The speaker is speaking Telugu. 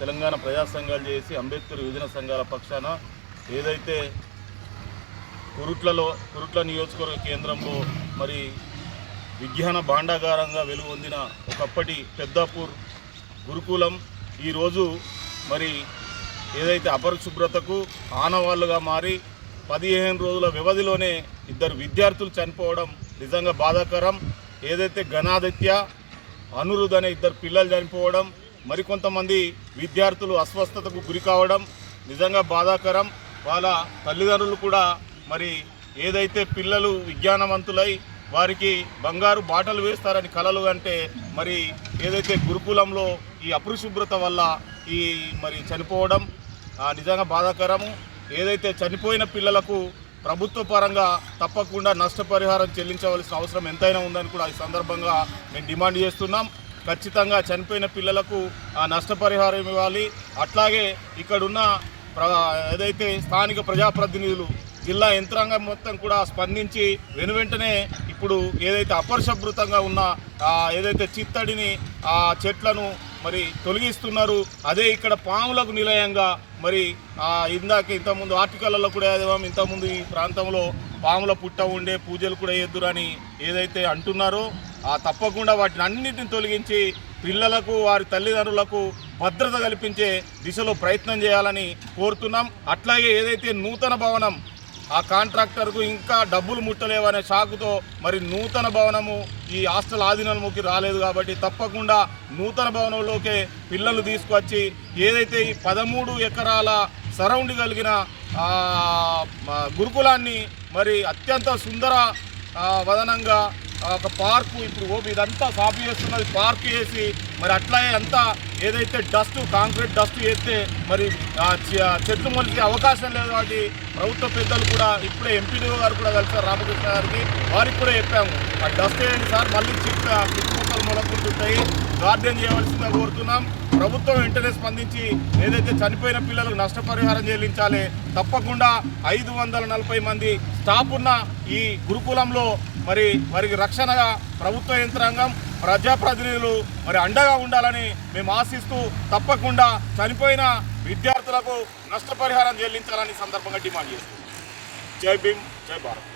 తెలంగాణ ప్రజా సంఘాలు చేసి అంబేద్కర్ యువజన సంఘాల పక్షాన ఏదైతే కురుట్లలో కురుట్ల నియోజకవర్గ కేంద్రంలో మరి విజ్ఞాన భాండాగారంగా వెలుగొందిన ఒకప్పటి పెద్దాపూర్ గురుకులం ఈరోజు మరి ఏదైతే అపరిశుభ్రతకు ఆనవాళ్ళుగా మారి పదిహేను రోజుల వ్యవధిలోనే ఇద్దరు విద్యార్థులు చనిపోవడం నిజంగా బాధాకరం. ఏదైతే ఘనాదిత్య అనురుద్ అనే ఇద్దరు పిల్లలు చనిపోవడం మరికొంతమంది విద్యార్థులు అస్వస్థతకు గురి కావడం నిజంగా బాధాకరం. వాళ్ళ తల్లిదండ్రులు కూడా మరి ఏదైతే పిల్లలు విజ్ఞానవంతులై వారికి బంగారు బాటలు వేస్తారని కలలు అంటే మరి ఏదైతే గురుకులంలో ఈ అపరిశుభ్రత వల్ల ఈ మరి చనిపోవడం నిజంగా బాధాకరము. ఏదైతే చనిపోయిన పిల్లలకు ప్రభుత్వ పరంగా తప్పకుండా నష్టపరిహారం చెల్లించవలసిన అవసరం ఎంతైనా ఉందని కూడా ఈ సందర్భంగా మేము డిమాండ్ చేస్తున్నాం. ఖచ్చితంగా చనిపోయిన పిల్లలకు ఆ నష్టపరిహారం ఇవ్వాలి. అట్లాగే ఇక్కడున్న ప్ర ఏదైతే స్థానిక ప్రజాప్రతినిధులు జిల్లా యంత్రాంగం మొత్తం కూడా స్పందించి వెనువెంటనే ఇప్పుడు ఏదైతే అపరిశుభ్రతంగా ఉన్న ఏదైతే చిత్తడిని ఆ చెట్లను మరి తొలగిస్తున్నారు. అదే ఇక్కడ పాములకు నిలయంగా మరి ఆ ఇందాక ఇంతకుముందు ఆర్టికల్లో కూడా ఏదేమో ఇంతకుముందు ఈ ప్రాంతంలో పాముల పుట్ట ఉండే పూజలు కూడా ఎద్దురని ఏదైతే అంటున్నారో ఆ తప్పకుండా వాటిని అన్నింటిని తొలగించి పిల్లలకు వారి తల్లిదండ్రులకు భద్రత కల్పించే దిశలో ప్రయత్నం చేయాలని కోరుతున్నాం. అట్లాగే ఏదైతే నూతన భవనం ఆ కాంట్రాక్టర్కు ఇంకా డబ్బులు ముట్టలేవనే షాకుతో మరి నూతన భవనము ఈ హాస్టల్ ఆధీనంలోకి రాలేదు కాబట్టి తప్పకుండా నూతన భవనంలోకే పిల్లలు తీసుకొచ్చి ఏదైతే ఈ పదమూడు ఎకరాల సరౌండ్ కలిగిన గురుకులాన్ని మరి అత్యంత సుందర వదనంగా ఒక పార్కు ఇప్పుడు ఓపి ఇదంతా సాపు చేస్తున్నది పార్క్ వేసి మరి అట్లా అంతా ఏదైతే డస్ట్ కాంక్రీట్ డస్ట్ వేస్తే మరి చెట్లు మొలిచే అవకాశం లేదు కాబట్టి ప్రభుత్వ పెద్దలు కూడా ఇప్పుడే ఎంపీడీఓ గారు కూడా కలిసారు రామకృష్ణ గారికి. వారికి కూడా చెప్పాము. ఆ డస్ట్ వేయండి సార్? మళ్ళీ చిక్క చుట్టుముక్కలు మొలకుంటుంటాయి గార్డెన్ చేయవలసిందిగా కోరుతున్నాం. ప్రభుత్వం వెంటనే స్పందించి ఏదైతే చనిపోయిన పిల్లలకు నష్టపరిహారం చెల్లించాలి తప్పకుండా ఐదు వందల నలభై మంది స్టాఫ్ ఉన్న ఈ గురుకులంలో మరి వారికి రక్షణగా ప్రభుత్వ యంత్రాంగం ప్రజాప్రతినిధులు మరి అండగా ఉండాలని మేము ఆశిస్తూ తప్పకుండా చనిపోయిన విద్యార్థులకు నష్టపరిహారం చెల్లించాలని సందర్భంగా డిమాండ్ చేస్తున్నాం. జై భీమ్ జై భారత్.